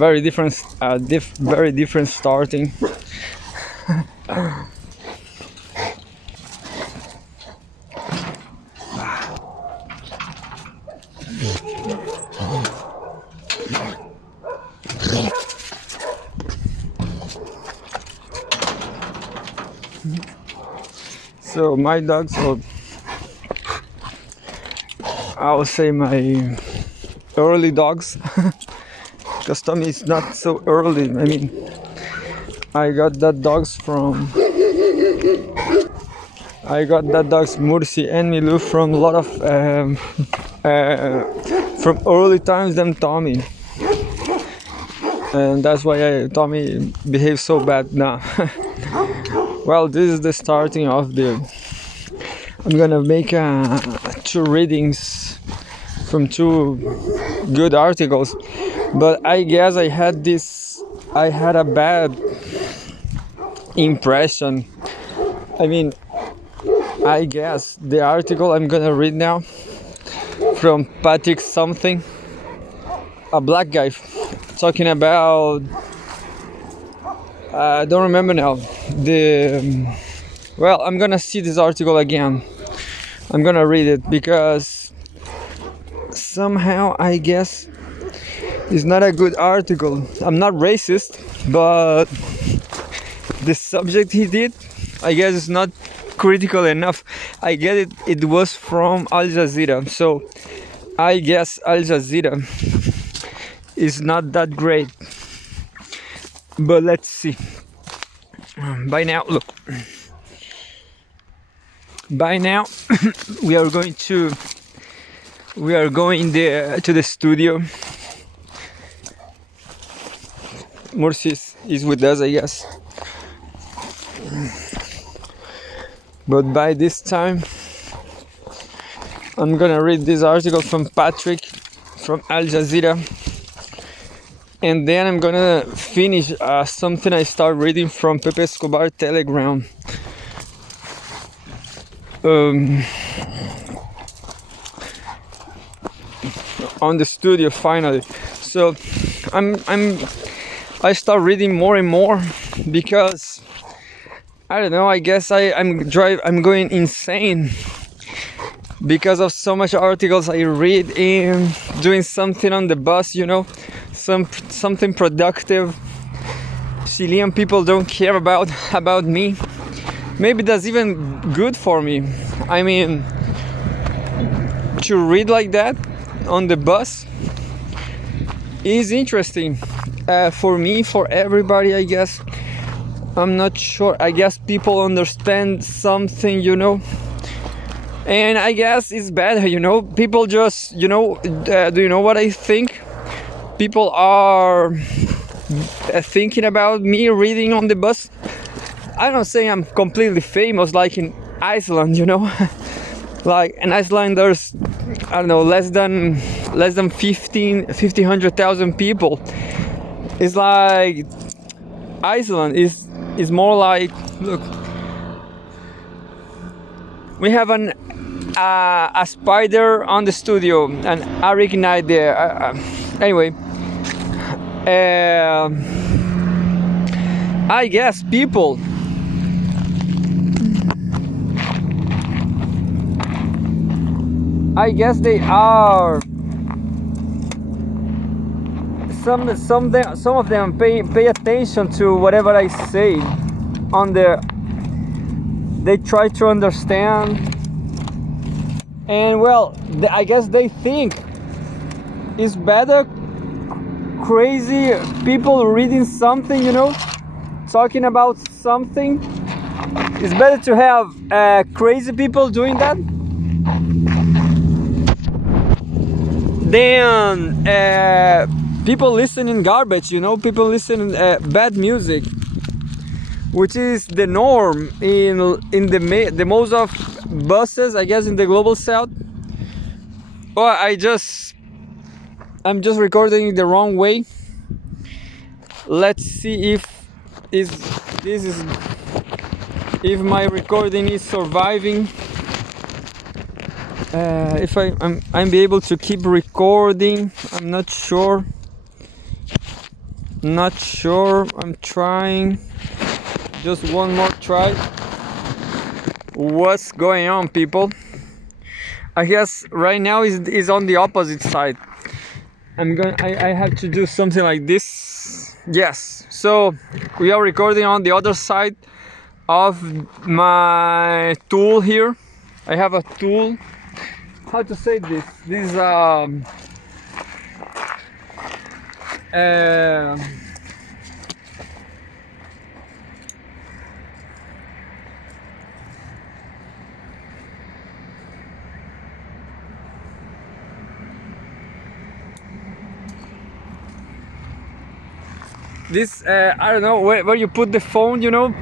very different, very different starting. So my dogs, or I would say my early dogs, because Tommy is not so early. I mean, I got that dogs Mursi and Milou from a lot of from early times than Tommy, and that's why Tommy behaves so bad now. Well, this is the starting of the. I'm gonna make 2 readings from 2 good articles, but I guess I had a bad impression. I mean, I guess the article I'm gonna read now from Patrick something, a black guy, talking about I don't remember now well, I'm gonna see this article again. I'm gonna read it because somehow I guess it's not a good article. I'm not racist, but the subject he did, I guess, is not critical enough. I get it was from Al Jazeera, so I guess Al Jazeera is not that great. But let's see. By now, look. By now, we are going to the studio. Mursi is with us, I guess. But by this time, I'm gonna read this article from Patrick from Al Jazeera, and then I'm gonna finish something I started reading from Pepe Escobar Telegram. On the studio finally. So I start reading more and more because I don't know, I guess I'm going insane because of so much articles I read in doing something on the bus, you know, something productive. Chilean people don't care about me. Maybe that's even good for me. I mean, to read like that on the bus is interesting for me, for everybody, I guess. I'm not sure. I guess people understand something, you know. And I guess it's better, you know. People just, you know, do you know what I think? People are thinking about me reading on the bus. I don't say I'm completely famous like in Iceland, you know. Like in Iceland there's, I don't know, less than 1,500,000 people. It's like Iceland is more like, look, we have a spider on the studio, an arachnid there. Anyway, I guess people they are some of them pay attention to whatever I say on the. They try to understand, and well, I guess they think it's better crazy people reading something, you know, talking about something. It's better to have crazy people doing that than people listening garbage, you know, people listening bad music, which is the norm in the most of buses, I guess, in the global south. Well, I'm just recording the wrong way. Let's see if my recording is surviving. If I'm be able to keep recording, I'm not sure. Not sure. I'm trying. Just one more try. What's going on, people? I guess right now is on the opposite side. I have to do something like this. Yes. So we are recording on the other side of my tool here. I have a tool. How to say this? This I don't know where you put the phone, you know,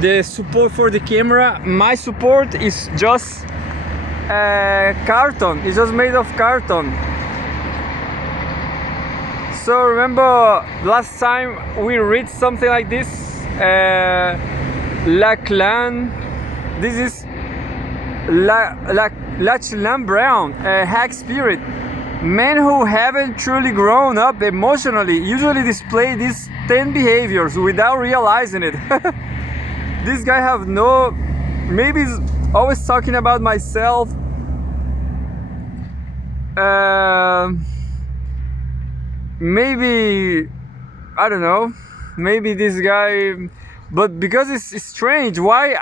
the support for the camera. My support is just carton. It's just made of carton. So remember last time we read something like this, Lachlan. This is Lachlan Brown, Hack Spirit. Men who haven't truly grown up emotionally usually display these 10 behaviors without realizing it. This guy have no, maybe he's always talking about myself. Maybe, I don't know, maybe this guy, but because it's strange, why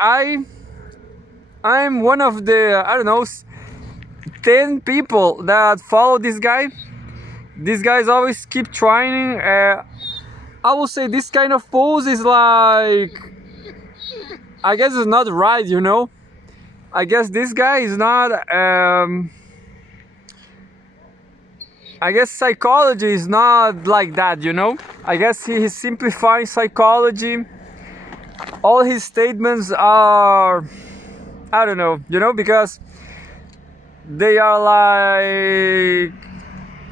I'm one of the, I don't know, 10 people that follow this guy. These guys always keep trying. I will say this kind of pose is like, I guess it's not right, you know. I guess this guy is not, I guess psychology is not like that, you know. I guess he is simplifying psychology. All his statements are, I don't know, you know, because they are like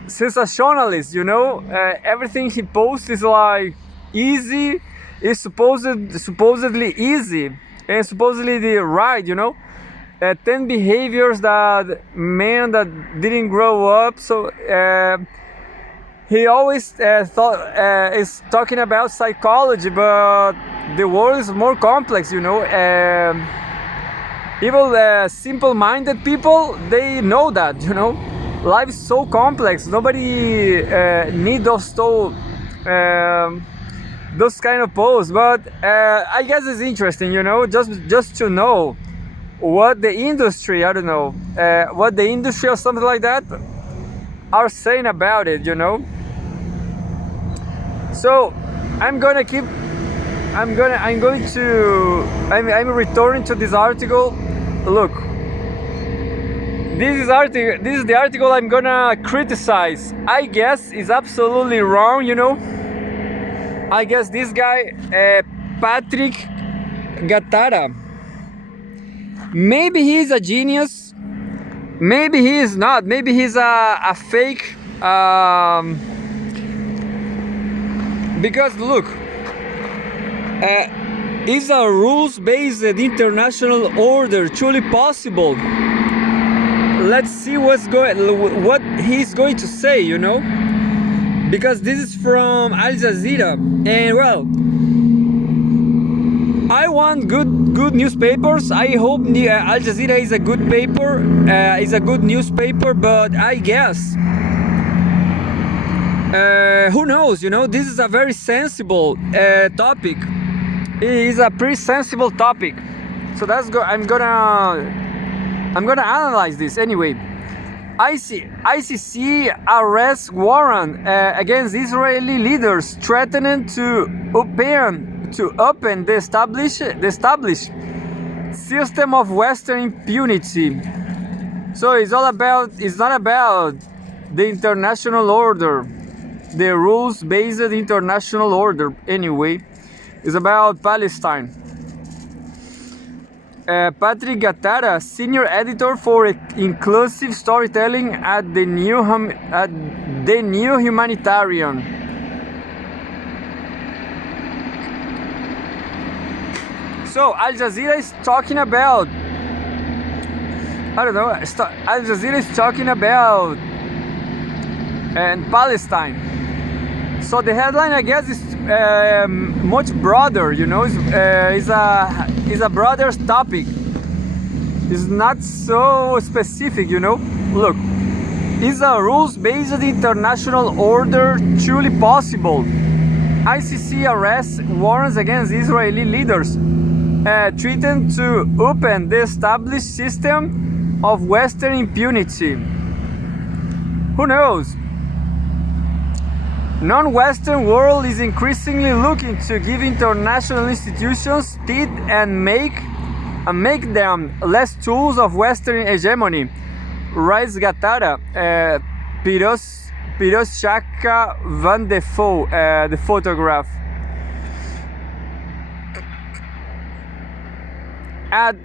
sensationalists, you know. Everything he posts is like easy. It's supposedly easy and supposedly the right, you know. 10 behaviors that men that didn't grow up. So he always is talking about psychology, but the world is more complex, you know. Even simple-minded people, they know that, you know. Life is so complex. Nobody needs those kind of posts. But I guess it's interesting, you know, just to know what the industry, I don't know, what the industry or something like that are saying about it, you know. So I'm returning to this article. Look, this is the article I'm gonna criticize. I guess is absolutely wrong, you know. I guess this guy, Patrick Gattara, maybe he's a genius, maybe he is not, maybe he's a fake, because look, is a rules-based international order truly possible? Let's see what he's going to say, you know, because this is from Al Jazeera, and well, I want good newspapers. I hope Al Jazeera is a good paper, is a good newspaper, but I guess who knows, you know, this is a very sensible topic. It is a pretty sensible topic, so I'm gonna analyze this anyway. ICC arrest warrant against Israeli leaders threatening to open the established system of Western impunity. So it's not about the international order, the rules-based international order anyway. It's about Palestine. Patrick Gattara, senior editor for inclusive storytelling at the New Humanitarian. So Al Jazeera is talking about, I don't know, Al Jazeera is talking about Palestine. So the headline, I guess, is much broader. You know, is a broader topic. It's not so specific. You know, look, is a rules-based international order truly possible? ICC arrest warrants against Israeli leaders, threatened to upend the established system of Western impunity. Who knows? Non-Western world is increasingly looking to give international institutions teeth and make them less tools of Western hegemony. Writes Gatara, Piros Shaka Van de Fo, the photograph. At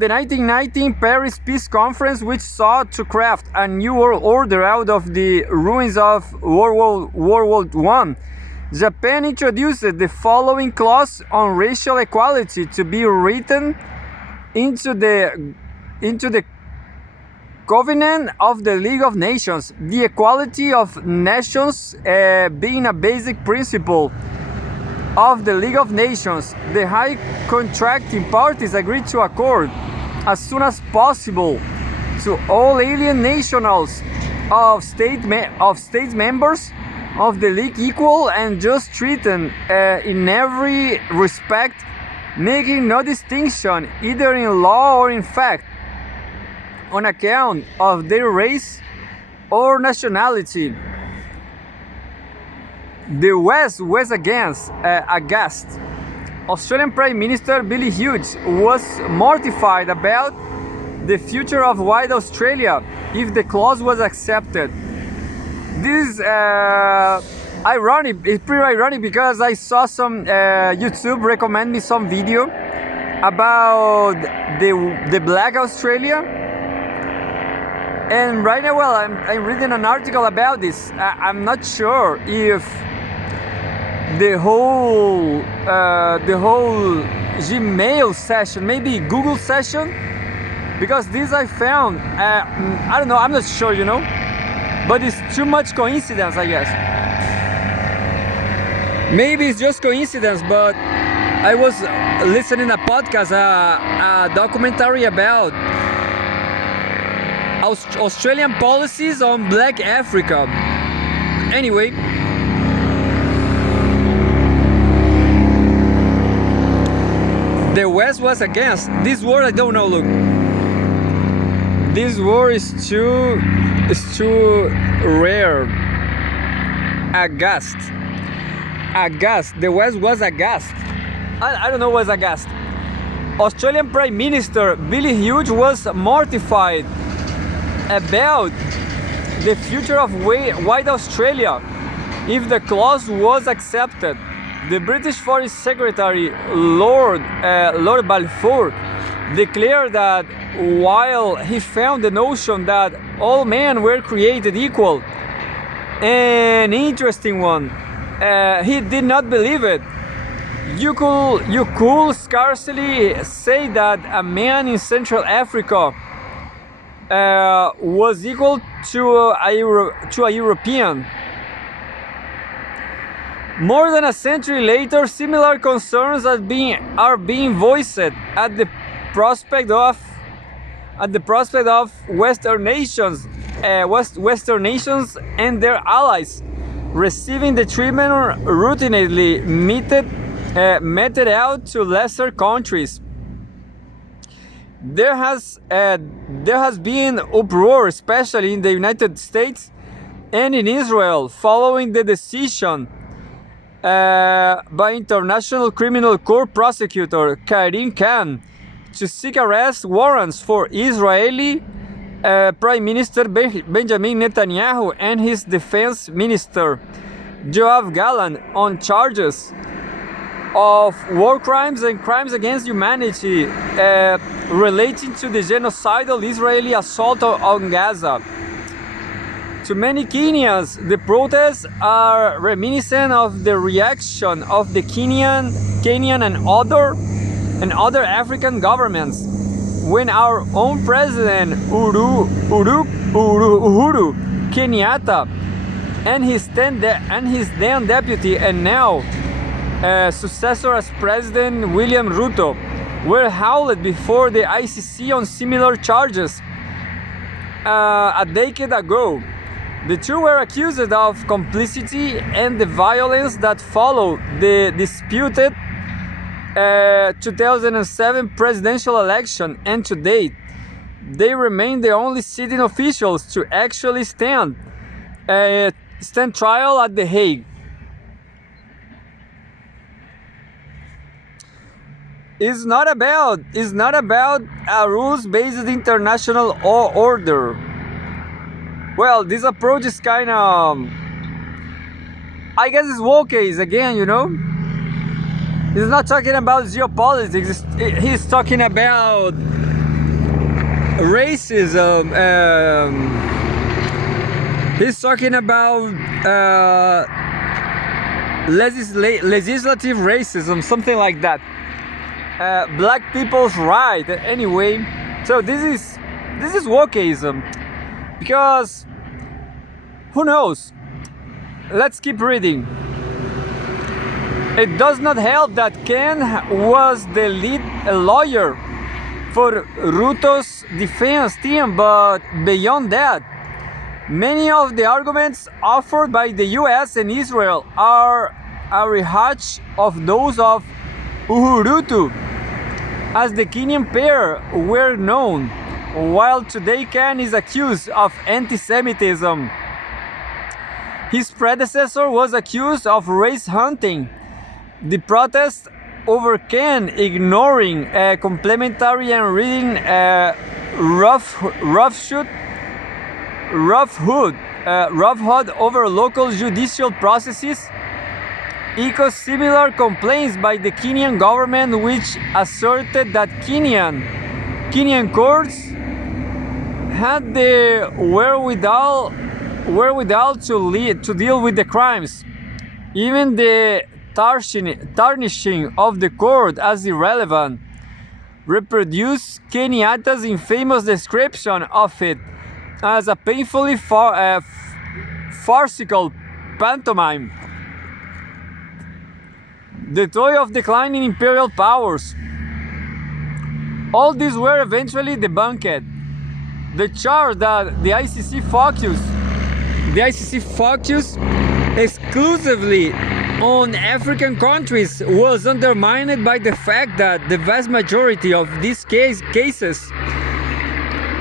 the 1919 Paris Peace Conference, which sought to craft a new world order out of the ruins of World War I, Japan introduced the following clause on racial equality to be written into the Covenant of the League of Nations, the equality of nations being a basic principle of the League of Nations. The high contracting parties agreed to accord as soon as possible to all alien nationals of states members of the League equal and just treatment in every respect, making no distinction either in law or in fact on account of their race or nationality. The West was aghast. Australian Prime Minister Billy Hughes was mortified about the future of white Australia if the clause was accepted. This is ironic. It's pretty ironic because I saw some YouTube recommend me some video about the Black Australia. And right now, well, I'm reading an article about this. I'm not sure if the whole Gmail session, maybe Google session, because this I found, I don't know, I'm not sure, you know, but it's too much coincidence, I guess. Maybe it's just coincidence, but I was listening a podcast, a documentary about Australian policies on Black Africa. Anyway, the West was against this word. I don't know. Look, this word is too rare. Aghast. The West was aghast. I don't know what's aghast. Australian Prime Minister Billy Hughes was mortified about the future of white Australia if the clause was accepted. The British Foreign Secretary Lord Balfour declared that while he found the notion that all men were created equal an interesting one, he did not believe it. You could scarcely say that a man in Central Africa was equal to a European. More than a century later, similar concerns are being voiced at the prospect of Western nations and their allies receiving the treatment routinely meted out to lesser countries. There has been uproar, especially in the United States and in Israel, following the decision by International Criminal Court prosecutor Karim Khan to seek arrest warrants for Israeli Prime Minister Benjamin Netanyahu and his Defense Minister Yoav Gallant on charges of war crimes and crimes against humanity relating to the genocidal Israeli assault on Gaza. To many Kenyans, the protests are reminiscent of the reaction of the Kenyan and other African governments when our own president Uhuru Kenyatta and his then deputy and now successor as President William Ruto were hauled before the ICC on similar charges a decade ago. The two were accused of complicity and the violence that followed the disputed 2007 presidential election, and to date, they remain the only sitting officials to actually stand trial at The Hague. It's not about a rules-based international order. Well, this approach is kind of, I guess it's wokeism again, you know? He's not talking about geopolitics, he's talking about racism, he's talking about legislative racism, something like that. Black people's right, anyway. So this is wokeism, because who knows? Let's keep reading. It does not help that Ken was the lead lawyer for Ruto's defense team, but beyond that, many of the arguments offered by the US and Israel are a rehash of those of Uhuru, as the Kenyan pair were known, while today Ken is accused of anti-Semitism. His predecessor was accused of race hunting. The protest over Ken ignoring complementary and reading roughhood over local judicial processes echoes similar complaints by the Kenyan government, which asserted that Kenyan courts had the wherewithal to deal with the crimes. Even the tarnishing of the court as irrelevant reproduced Kenyatta's infamous description of it as a painfully farcical pantomime. The toy of declining imperial powers. All these were eventually debunked. The charge that the ICC focused exclusively on African countries was undermined by the fact that the vast majority of these cases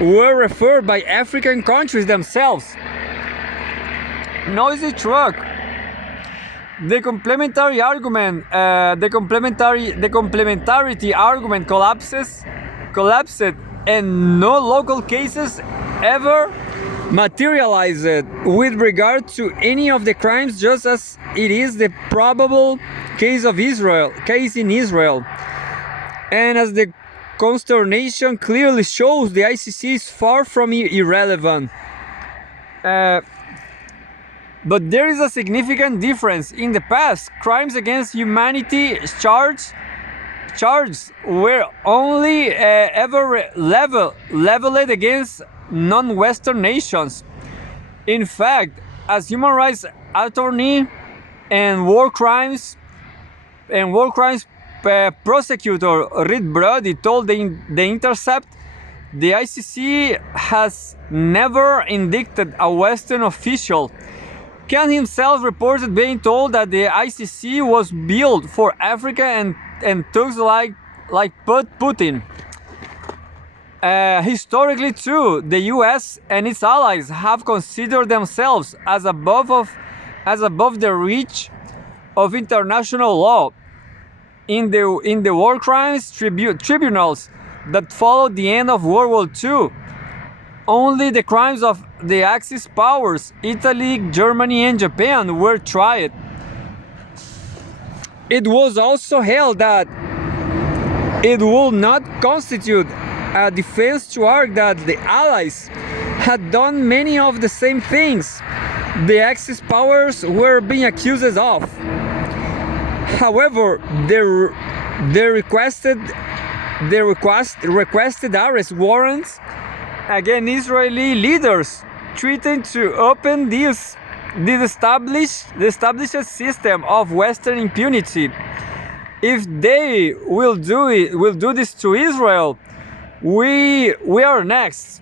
were referred by African countries themselves. Noisy truck. The complementarity argument collapsed, and no local cases ever materialized with regard to any of the crimes, just as it is the probable case in Israel. And as the consternation clearly shows, the ICC is far from irrelevant. But there is a significant difference. In the past, crimes against humanity charges were only ever leveled against non-Western nations. In fact, as human rights attorney and war crimes prosecutor Reed Brody told The Intercept, the ICC has never indicted a Western official. Ken himself reported being told that the ICC was built for Africa and thugs like Putin. Historically too, the US and its allies have considered themselves as above the reach of international law. In the war crimes tribunals that followed the end of World War II, only the crimes of the Axis powers, Italy, Germany, and Japan, were tried. It was also held that it would not constitute a defense to argue that the Allies had done many of the same things the Axis powers were being accused of. However, the requested arrest warrants against Israeli leaders threatened to open these the established system of Western impunity. If they will do this to Israel, we are next.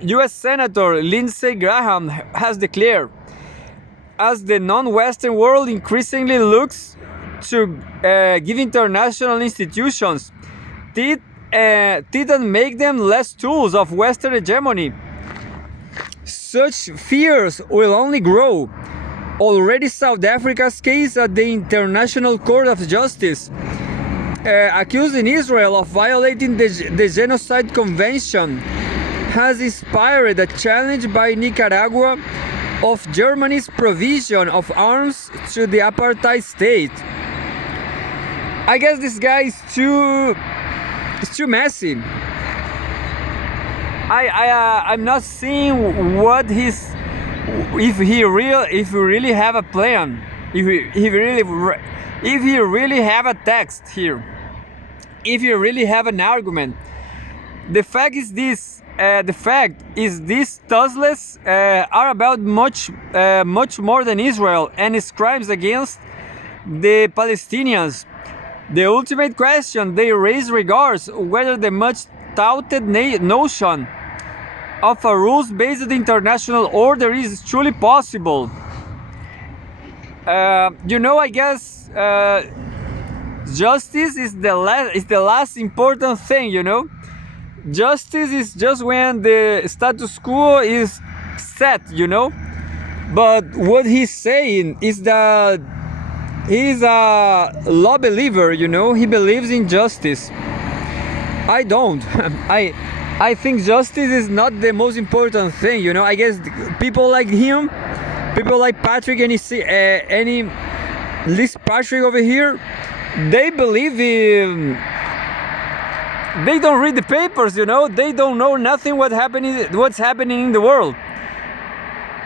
U.S. Senator Lindsey Graham has declared, as the non-Western world increasingly looks to give international institutions teeth and make them less tools of Western hegemony, such fears will only grow. Already South Africa's case at the International Court of Justice, accusing Israel of violating the Genocide Convention, has inspired a challenge by Nicaragua of Germany's provision of arms to the apartheid state. I guess this guy is too messy. I'm not seeing what he's, if he really have a plan, if he really have a text here, if he really have an argument. The fact is these Tusless are about much more than Israel and its crimes against the Palestinians. The ultimate question they raise regards whether the much touted notion of a rules-based international order is truly possible. I guess justice is the last important thing. Justice is just when the status quo is set. But what he's saying is that he's a law believer. He believes in justice. I don't. I think justice is not the most important thing. I guess people like him, people like Patrick and any Liz Patrick over here, they believe in. They don't read the papers. They don't know nothing what's happening in the world.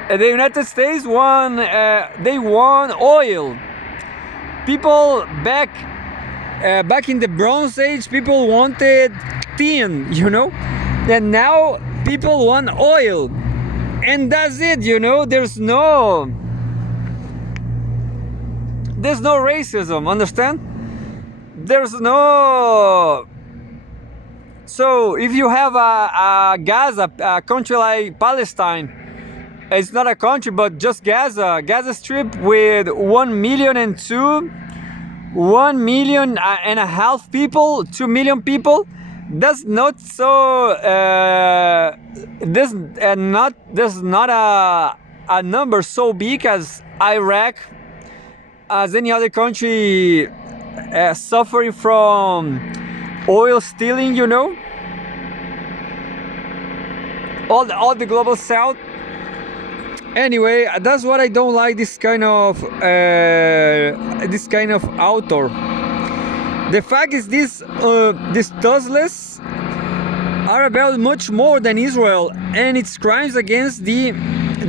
The United States won. They won oil. People back in the Bronze Age, people wanted tin. And now people want oil, and that's it. There's no racism. Understand? There's no. So if you have a Gaza, a country like Palestine, it's not a country but just Gaza Strip with 1 million and 1.5 million people, 2 million people. That's not so. There's not a number so big as Iraq, as any other country suffering from oil stealing. All the global south. Anyway, that's what I don't like, this kind of author. The fact is these Tusless are about much more than Israel and its crimes against the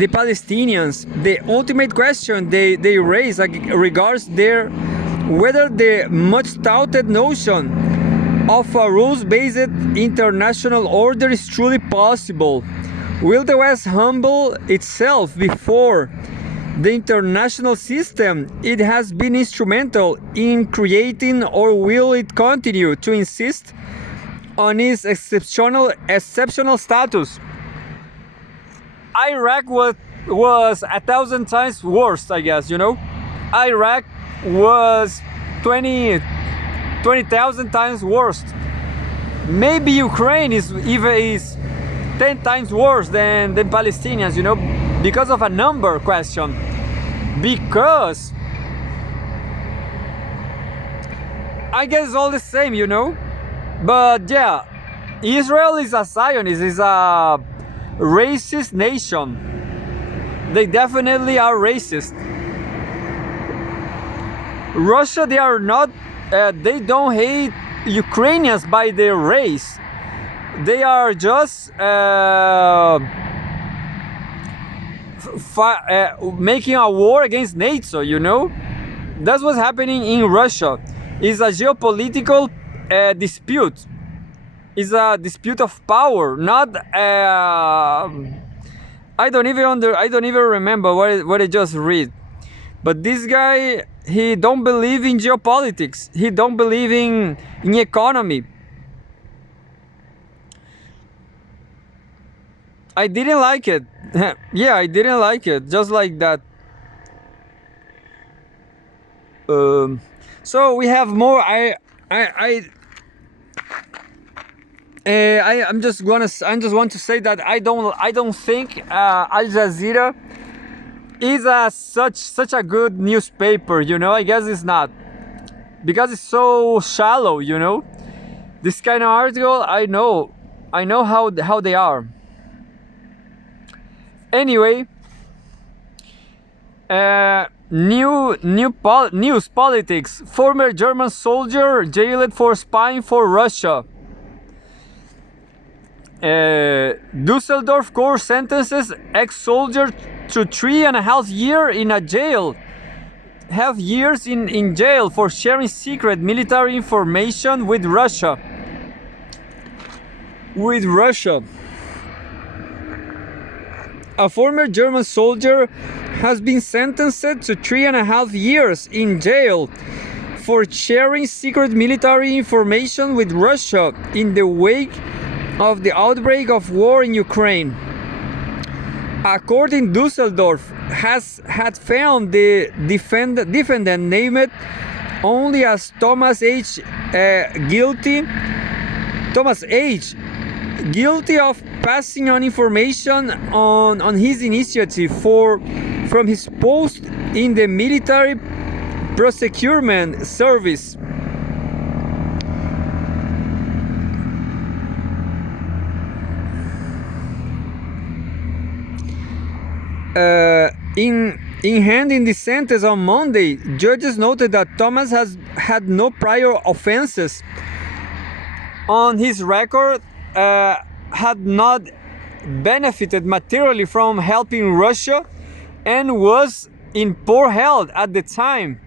Palestinians. The ultimate question they raise regards whether the much touted notion of a rules-based international order is truly possible. Will the West humble itself before the international system it has been instrumental in creating, or will it continue to insist on its exceptional status? Iraq was 1,000 times worse, I guess. Iraq was 20,000 times worse. Maybe Ukraine is 10 times worse than Palestinians, because of a number question. Because I guess it's all the same, But yeah, Israel is a Zionist, is a racist nation. They definitely are racist. Russia, they are not. They don't hate Ukrainians by their race. They are just making a war against NATO. That's what's happening in Russia. It's a geopolitical dispute. It's a dispute of power, not a I don't even remember what I just read. But this guy, he don't believe in geopolitics. He don't believe in economy. I didn't like it. Yeah, I didn't like it. Just like that. So we have more. I just want to say that I don't think Al Jazeera is such a good newspaper. You know, I guess it's not, because it's so shallow. You know, this kind of article, I know how they are. Anyway, news politics. Former German soldier jailed for spying for Russia. Dusseldorf court sentences ex-soldier to 3.5 years in a jail. Half years in jail for sharing secret military information with Russia. A former German soldier has been sentenced to 3.5 years in jail for sharing secret military information with Russia in the wake of the outbreak of war in Ukraine. A court in Dusseldorf had found the defendant named only as Thomas H. guilty of passing on information on his initiative from his post in the military procurement service. In handing the sentence on Monday, judges noted that Thomas has had no prior offenses on his record, had not benefited materially from helping Russia, and was in poor health at the time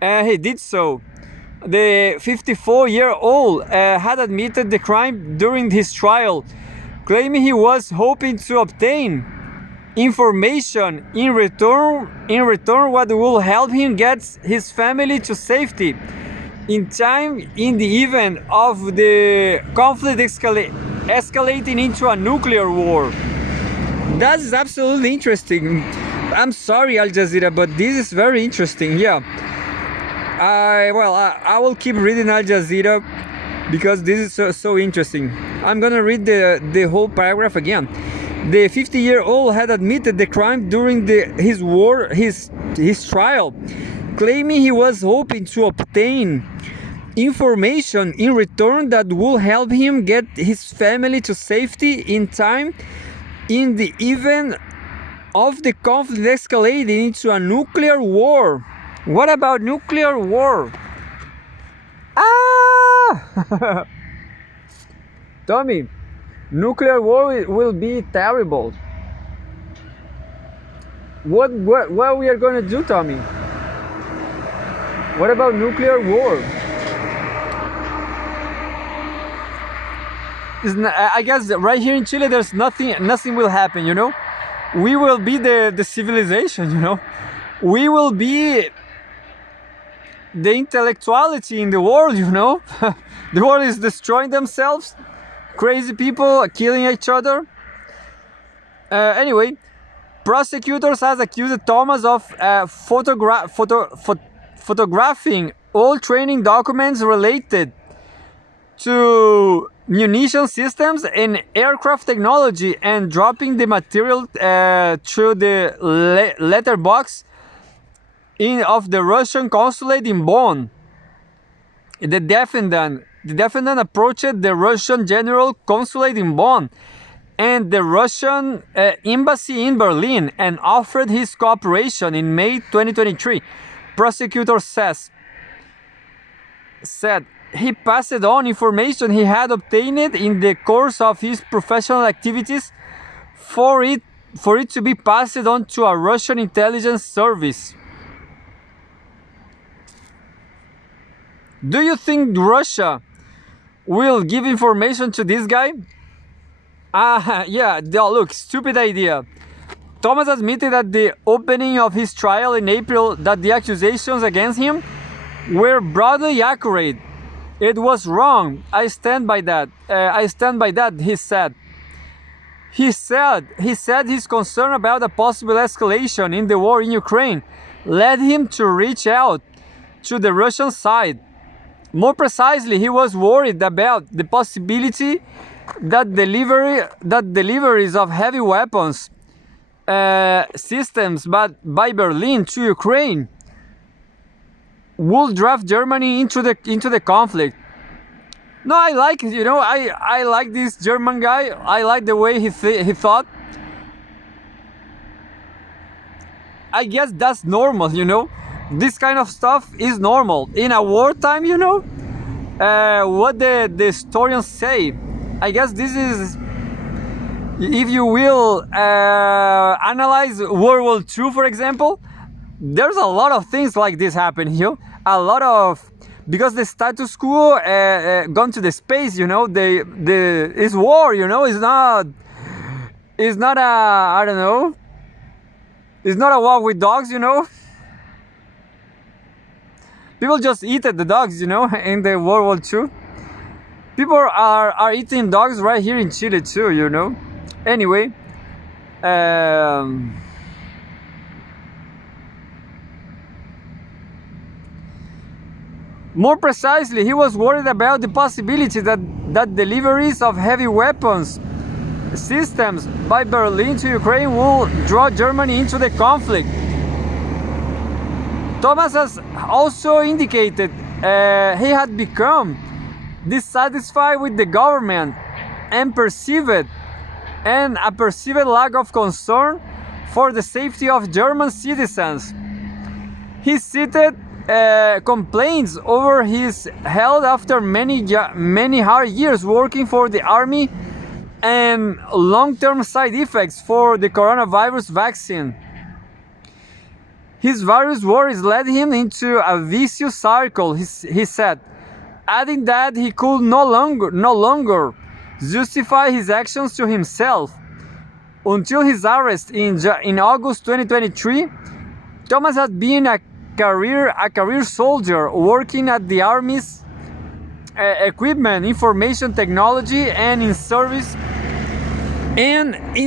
he did so. The 54-year-old had admitted the crime during his trial, claiming he was hoping to obtain information in return what will help him get his family to safety in time in the event of the conflict escalating into a nuclear war. That is absolutely interesting. I'm sorry, Al Jazeera, but this is very interesting. Yeah, I will keep reading Al Jazeera because this is so interesting. I'm gonna read the whole paragraph again. The 50-year-old had admitted the crime during his trial, claiming he was hoping to obtain information in return that would help him get his family to safety in time in the event of the conflict escalating into a nuclear war. What about nuclear war? Tommy, nuclear war will be terrible. What we are gonna do, Tommy? What about nuclear war? I guess right here in Chile, there's nothing will happen. You know, we will be the civilization. You know, we will be the intellectuality in the world. You know, the world is destroying themselves. Crazy people killing each other. Anyway, prosecutors has accused Thomas of photographing all training documents related to munition systems and aircraft technology and dropping the material through the letterbox of the Russian consulate in Bonn. The defendant approached the Russian General Consulate in Bonn and the Russian Embassy in Berlin and offered his cooperation in May 2023. Prosecutor said he passed on information he had obtained in the course of his professional activities for it to be passed on to a Russian intelligence service. Do you think Russia will give information to this guy? Yeah, look, stupid idea. Thomas admitted at the opening of his trial in April that the accusations against him were broadly accurate. It was wrong. I stand by that. He said. He said his concern about a possible escalation in the war in Ukraine led him to reach out to the Russian side. More precisely, he was worried about the possibility that deliveries of heavy weapons systems by Berlin to Ukraine would draft Germany into the conflict. No, I like it. I like this German guy. I like the way he thought. I guess that's normal. This kind of stuff is normal in a wartime. What the historians say. I guess this is, if you will, analyze World War II, for example. There's a lot of things like this happen here. Because the status quo gone to the space. It's war. It's not a, I don't know. It's not a walk with dogs. People just eat at the dogs. In the World War II. People are eating dogs right here in Chile too. Anyway. More precisely, he was worried about the possibility that deliveries of heavy weapons systems by Berlin to Ukraine will draw Germany into the conflict. Thomas has also indicated he had become dissatisfied with the government and a perceived lack of concern for the safety of German citizens. He cited complaints over his health after many hard years working for the army and long-term side effects for the coronavirus vaccine. His various worries led him into a vicious circle, he said, adding that he could no longer justify his actions to himself. Until his arrest in August 2023, Thomas had been a career soldier working at the Army's Equipment, Information Technology and in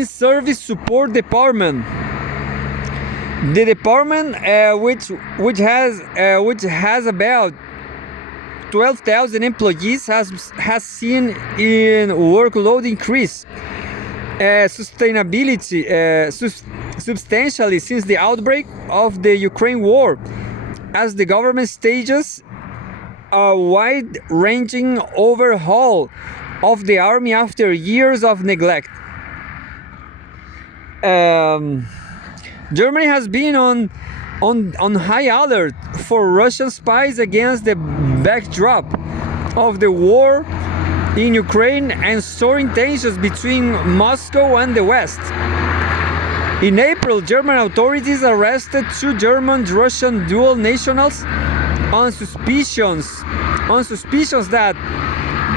Service Support Department. The department, which has about 12,000 employees, has seen in workload increase substantially since the outbreak of the Ukraine war, as the government stages a wide-ranging overhaul of the army after years of neglect. Germany has been on high alert for Russian spies against the backdrop of the war in Ukraine and soaring tensions between Moscow and the West. In April, German authorities arrested two German-Russian dual nationals on suspicions that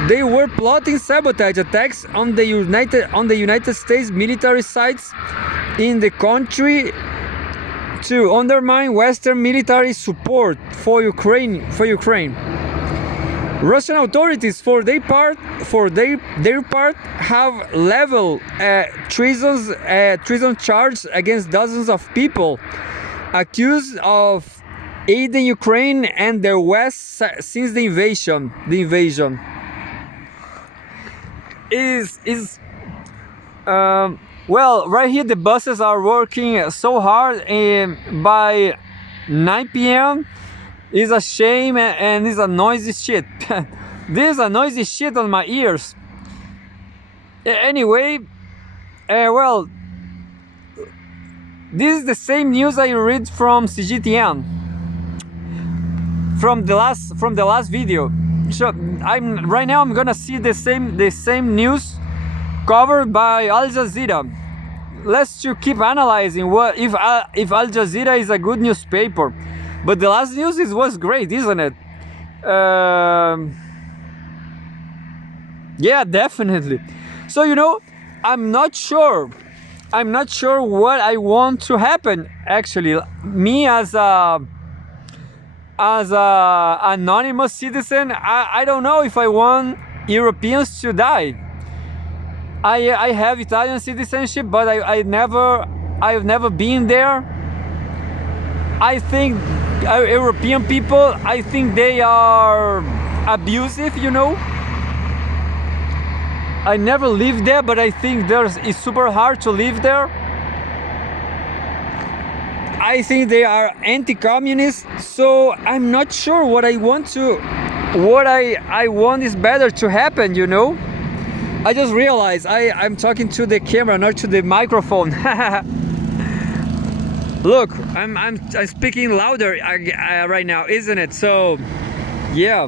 they were plotting sabotage attacks on the United States military sites in the country to undermine Western military support for Ukraine. Russian authorities, for their part, have leveled treason charges against dozens of people accused of aiding Ukraine and the West since the invasion. Well, right here the buses are working so hard, and by 9 p.m. is a shame, and it's a noisy shit. There's a noisy shit on my ears. Anyway, well, this is the same news I read from CGTN from the last video. So right now I'm gonna see the same news covered by Al Jazeera. Let's keep analyzing what if Al Jazeera is a good newspaper. But the last news was great, isn't it? Yeah, definitely. So I'm not sure I'm not sure what I want to happen. Actually, me as a anonymous citizen, I don't know if I want Europeans to die. I have Italian citizenship, but I've never been there. I think European people, I think they are abusive, you know. I never lived there, but I think it's super hard to live there. I think they are anti-communist, so I'm not sure what I want to. What I want is better to happen, you know. I just realized I'm talking to the camera, not to the microphone. Look, I'm speaking louder right now, isn't it? So, yeah.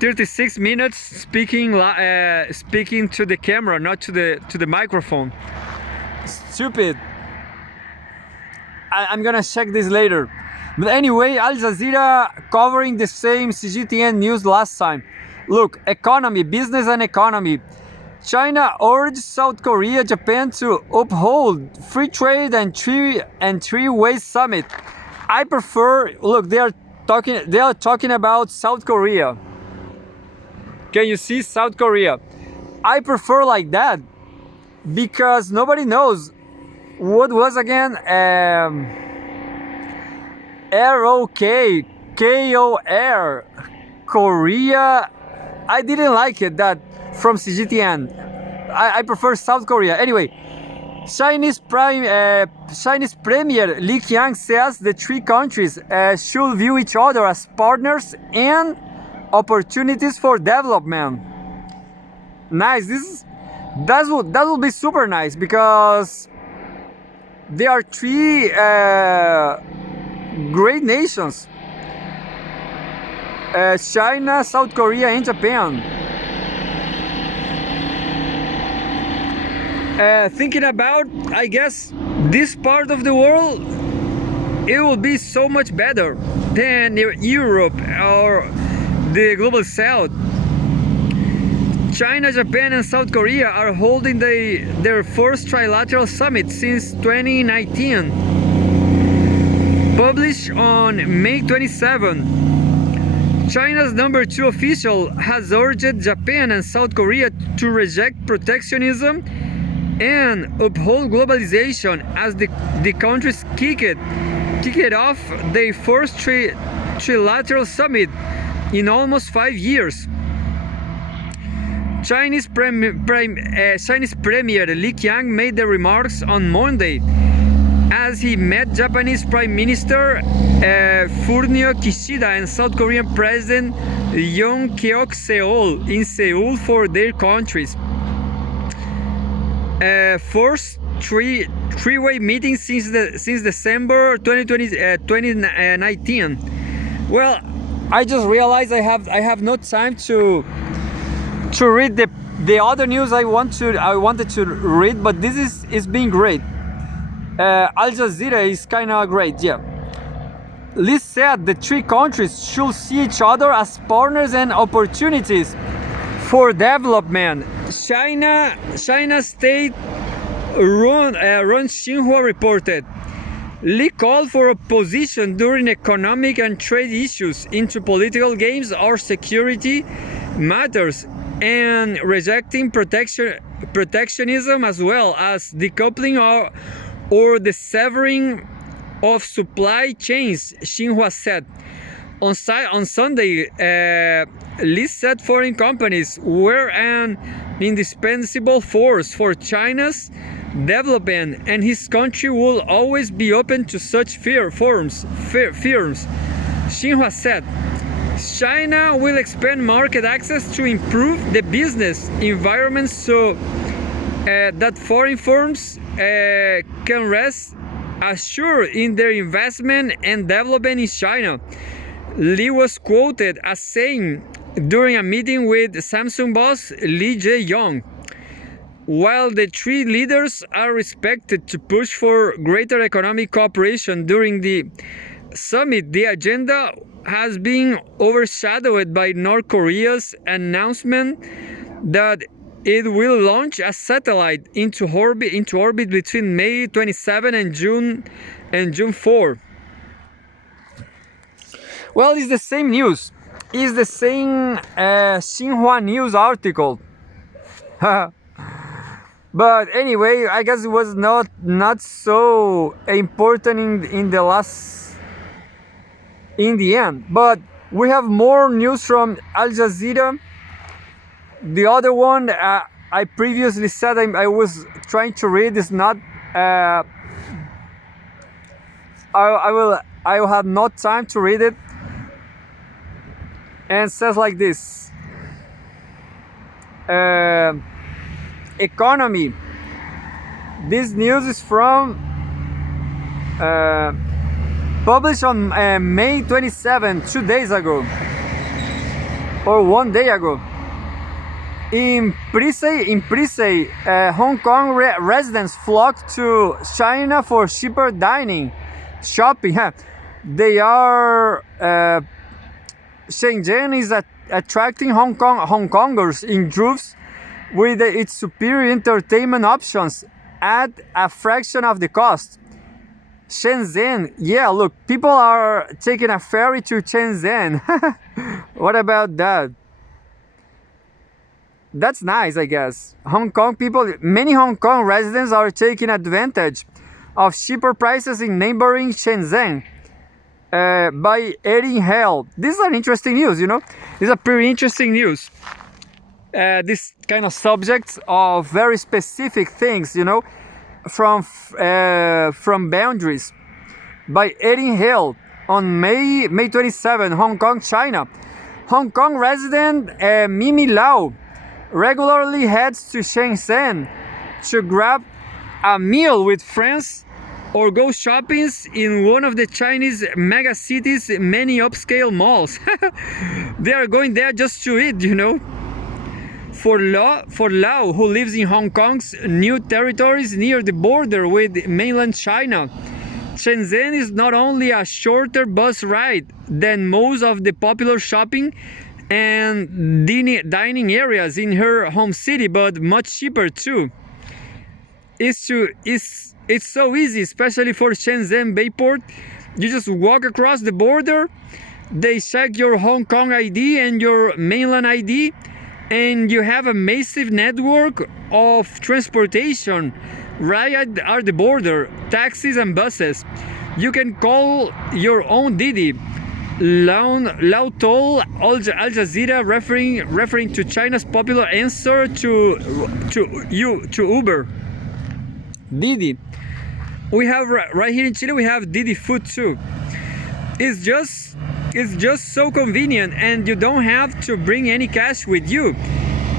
36 minutes speaking to the camera, not to the microphone. Stupid. I'm gonna check this later. But anyway, Al Jazeera covering the same CGTN news last time. Look, economy, business and economy. China urged South Korea, Japan to uphold free trade and three-way summit. I prefer. Look, they are talking about South Korea. Can you see South Korea? I prefer like that because nobody knows what was again ROK KOR Korea. I didn't like it that from CGTN. I prefer South Korea. Anyway, Chinese Premier Li Qiang says the three countries should view each other as partners and opportunities for development. Nice. That would be super nice because there are three great nations: China, South Korea, and Japan. Thinking about, I guess, this part of the world, it will be so much better than Europe or the global south. China, Japan, and South Korea are holding their first trilateral summit since 2019. Published on May 27, China's number 2 official has urged Japan and South Korea to reject protectionism and uphold globalization as the countries kick it off their first trilateral summit in almost 5 years. Chinese Premier Li Qiang made the remarks on Monday as he met Japanese Prime Minister Fumio Kishida and South Korean President Yoon Seok-yeol in Seoul for their countries. First three-way meeting since December 2019. Well, I just realized I have no time to read the other news I wanted to read, but this is being great. Al Jazeera is kind of great, yeah. Li said the three countries should see each other as partners and opportunities for development. China state-run Xinhua reported. Li called for opposition during economic and trade issues into political games or security matters, and rejecting protectionism as well as decoupling or the severing of supply chains, Xinhua said. On Sunday, Li said foreign companies were an indispensable force for China's development, and his country will always be open to such firms. Xinhua said, China will expand market access to improve the business environment so that foreign firms can rest assured in their investment and development in China. Li was quoted as saying during a meeting with Samsung boss Lee Jae-yong, while the three leaders are expected to push for greater economic cooperation during the summit, the agenda has been overshadowed by North Korea's announcement that it will launch a satellite into orbit between May 27 and June 4. Well, it's the same news. It's the same Xinhua News article. But anyway, I guess it was not so important in the end. But we have more news from Al Jazeera. The other one I previously said I was trying to read is not. I will have not time to read it. And it says like this. Economy. This news is from published on May 27, 2 days ago, or 1 day ago. In Prisei, Hong Kong residents flock to China for cheaper shopping. They are Shenzhen is attracting Hong Kongers in droves with its superior entertainment options at a fraction of the cost. Shenzhen, yeah, look, people are taking a ferry to Shenzhen. What about that? That's nice, I guess. Many Hong Kong residents are taking advantage of cheaper prices in neighboring Shenzhen by eating hell. This is an interesting news, This is a pretty interesting news. This kind of subjects of very specific things, from boundaries. By eating hell on May 27, Hong Kong, China. Hong Kong resident Mimi Lau regularly heads to Shenzhen to grab a meal with friends or go shopping in one of the Chinese mega cities' many upscale malls. They are going there just to eat, For Lau, who lives in Hong Kong's new territories near the border with mainland China, Shenzhen is not only a shorter bus ride than most of the popular shopping and dining areas in her home city, but much cheaper too. It's so easy, especially for Shenzhen Bayport. You just walk across the border, they check your Hong Kong ID and your mainland ID, and you have a massive network of transportation right at the border, taxis and buses. You can call your own Didi. Lau told Al Jazeera, referring to China's popular answer to Uber. Didi. We have right here in Chile. We have Didi Food too. It's just so convenient, and you don't have to bring any cash with you.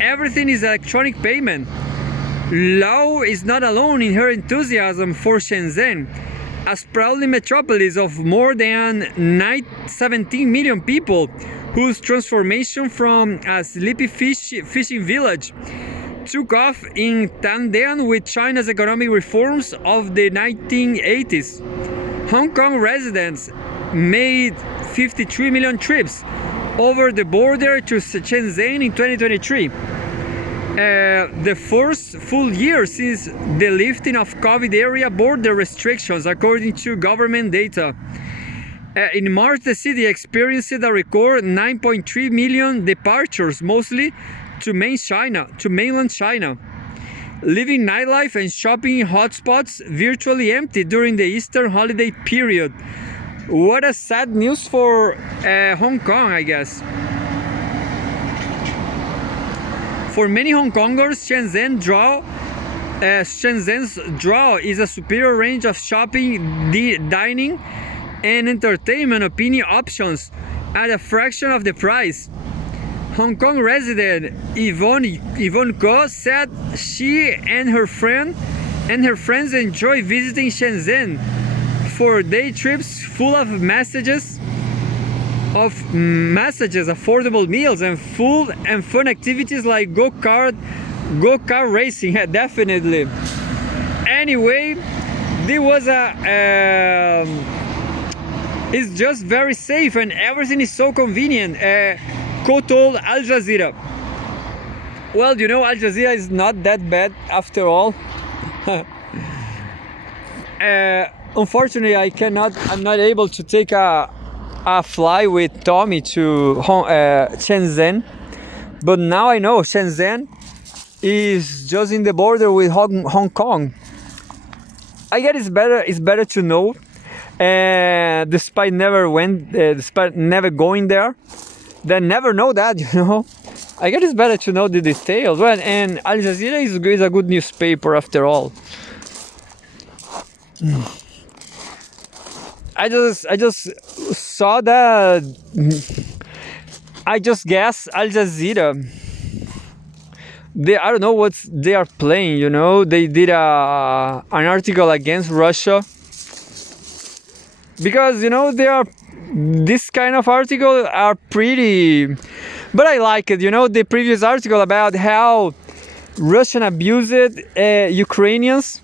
Everything is electronic payment. Lau is not alone in her enthusiasm for Shenzhen, a sprawling metropolis of more than 17 million people, whose transformation from a sleepy fishing village took off in tandem with China's economic reforms of the 1980s. Hong Kong residents made 53 million trips over the border to Shenzhen in 2023. The first full year since the lifting of COVID area border restrictions, according to government data. In March, the city experienced a record 9.3 million departures, mostly to mainland China, leaving nightlife and shopping hotspots virtually empty during the Easter holiday period. What a sad news for Hong Kong, I guess. For many Hong Kongers, Shenzhen's draw is a superior range of shopping, dining, and entertainment options at a fraction of the price. Hong Kong resident Yvonne Ko said she and her friends enjoy visiting Shenzhen for day trips full of messages, affordable meals, and food and fun activities like go-kart racing. Yeah, definitely. Anyway, there was it's just very safe and everything is so convenient. Ko told Al Jazeera. Well, you know, Al Jazeera is not that bad after all. Unfortunately, I'm not able to take a fly with Tommy to Shenzhen. But now I know Shenzhen is just in the border with Hong Kong. I guess it's better to know, despite despite never going there, then never know that, you know. I guess it's better to know the details. Well, and Al Jazeera is a good newspaper after all. I just saw that. I just guess Al Jazeera. I don't know what they are playing. You know, they did an article against Russia because, you know, they are this kind of article are pretty. But I like it. You know, the previous article about how Russian abused Ukrainians.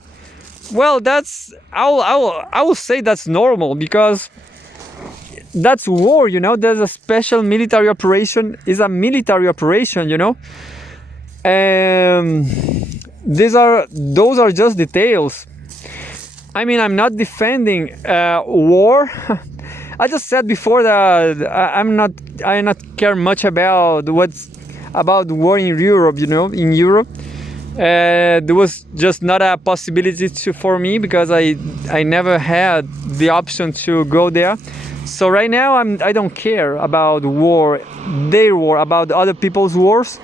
Well, I will say that's normal because that's war, you know. There's a special military operation. Is a military operation, you know. Those are just details. I mean, I'm not defending war. I just said before that I not care much about war in Europe, you know. In Europe, there was just not a possibility for me because I never had the option to go there. So right now I don't care about war, their war, about other people's wars.